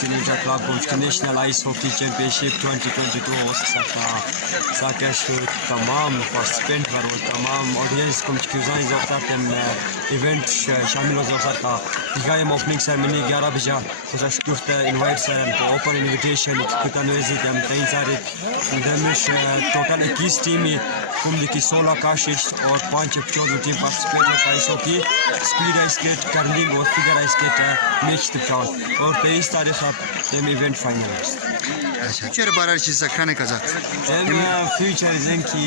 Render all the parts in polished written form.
Teenager Club und National Ice Hockey Championship 2022 host साके shoot तमाम participant वर और तमाम audience को क्यूज़ाइन ज़ोता के इवेंट शामिल हो सकता गायम ओपनिंग सेरेमनी 11 बजे कुछ शूट इनवाइट से ओपन इनविटेशन कितना नोज़ी हम तीन सारे दमिश टोटल 21 टीम कुम की 16 काशिश और 5 14 team participate ice hockey speed ice skate curling और फिगर आइस स्केट मैच तक और 23 तारीख हम इवेंट फाइनल फ्यूचर बारे चीज़ खाने का ज़ात फ्यूचर ज़िंकी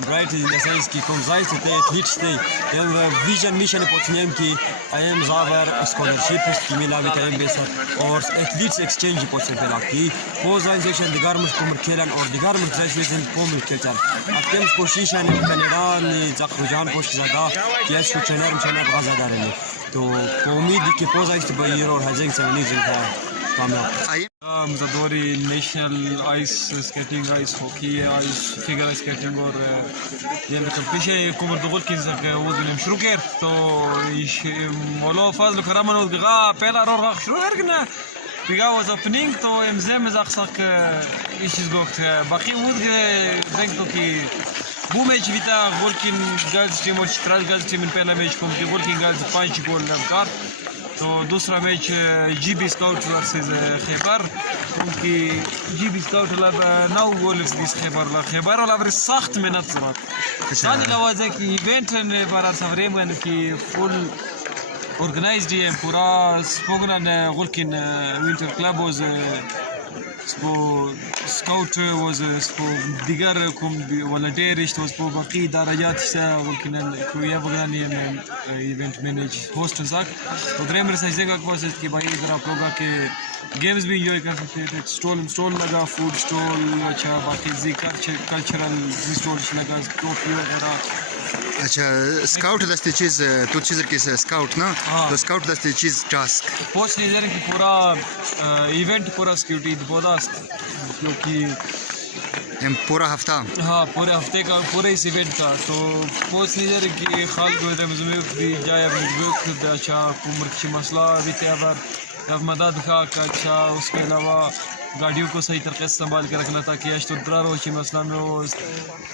ब्राइटी जैसे कि कौन सा इस ते एथलीट्स ते विजन मिशन पोतनियम की आयम ज़ावर स्कॉलरशिप की मिला भी टाइम बेसा और एथलीट्स एक्सचेंज पोटेंशियल की पोजाइजेशन दिगार मुझ कुमर खेलन और दिगार मुझ जैसे कोमल खेचन अत्यंत कोशिश है कनाडा ने ज़ख्रुजान पोस्ट ज़्यादा किया शो चैनल बाज़ा डालेंगे तो उम्मीद की पोजाइज बयीर और हज़िंग सवनी जिंदा मज़दूरी national ice skating ice hockey ice figure skating और ये पीछे कुमर दगुल की वो शुरू कर तो मोलो فاضل كرامن وقغا بيلا روح شروع هرقنا بقى was opening تو امزام زاقسك ايش زغوت باقي ود دنكو كي بو ماتش فيتا غولكين جالز تيم وشترال جالز تيم من بيلا ماتش كوم غولكين جالز 5 جول لبكار तो दूसरा match GB scout versus Khyber उनकी जीबी स्काउट लब नौ गोल दिस खैबर वाला बड़ी सख्त मेहनत जरूरत सानी लवाज़ है कि इवेंट ने बारा सवरेम गन की फुल ऑर्गेनाइज्ड है पूरा स्पोगन गोलकिन विंटर क्लब वाज स्पो स्काउट वाज स्पो दिगर कुम वॉलंटियर इस्ट वाज स्पो बाकी दराजात से गोलकिन कोया बगानी इवेंट मैनेज होस्ट साक तो ड्रेमर से जगह को से कि भाई इधर आप लोगों के गेम्स भी एंजॉय कर सकते हैं स्टॉल लगा फूड स्टॉल अच्छा बाकी जी कल्चरल स्टॉल लगा टोपी वगैरह अच्छा स्काउट दस्ती चीज़ तो चीज़ की स्काउट ना तो स्काउट दस्ती चीज़ टास्क पोस्ट लीडर की पूरा इवेंट पूरा सिक्योरिटी बोदास्त क्योंकि पूरा हफ्ता हाँ पूरे हफ्ते का पूरे इस इवेंट का तो पोस्ट लीडर की खाल को भी जाए अच्छा कुमर की मसला भी तैयार अब मदद का अच्छा उसके अलावा गाड़ियों को सही तरीके से संभाल के रखना ताकि अशतुद्रा रोची मसला में हो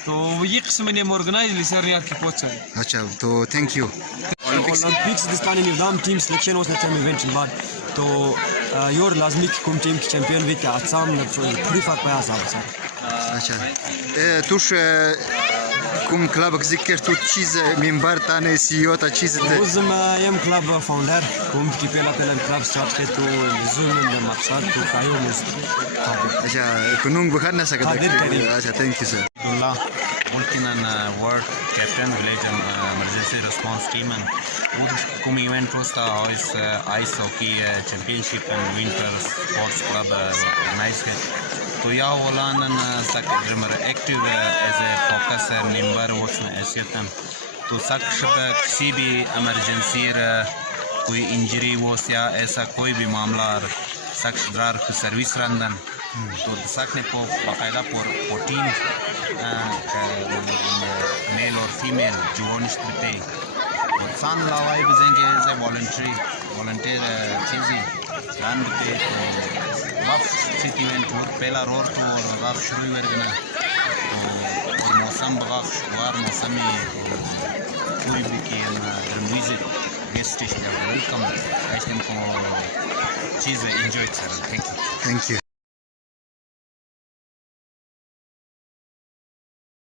तो ये किस्म ने ऑर्गेनाइज लिसरियात की पहुंच है अच्छा तो थैंक यू ओलंपिक्स दिस्तानी निज़ाम टीम सिलेक्शन वाज नचम इवेंट बाद तो योर लाजमी की कुम टीम की चैंपियन भी क्या आसाम ने पूरी फर्क पाया साहब अच्छा तुश कुम क्लब ذكر تو چیز منبر تانه سیو تا چیز وزم يم كلاب فاوندر كوم كي بيلا كلاب ستارت كتو زوم من المقصد تو كايوم अच्छा كنون بخرنا سكت अच्छा थैंक यू सर الله ممكن ان وورد captain village emergency response team and ودكم ايفنت وستا ice hockey championship and winter sports club organized तो या वोलानन सक drummer active as a focus member वोशन एसियतन तो सक शब किसी भी इमरजेंसी कोई इंजरी हो या ऐसा कोई भी मामला सक ड्रार सर्विस रंदन तो सक ने बाकायदा प्रोटीन मेल और फीमेल जोनिश पे और सान लावाई बजेंगे एज ए वॉलंटियर चीज़ें प्लान पे वाफ इवेंट और पहला रोर तो वाफ शुरू वर्गना तो मौसम बगाफ शुगर मौसमी कोई भी के विजिट गेस्ट स्टेशन वेलकम ऐसे को चीज़ें एंजॉय करें थैंक यू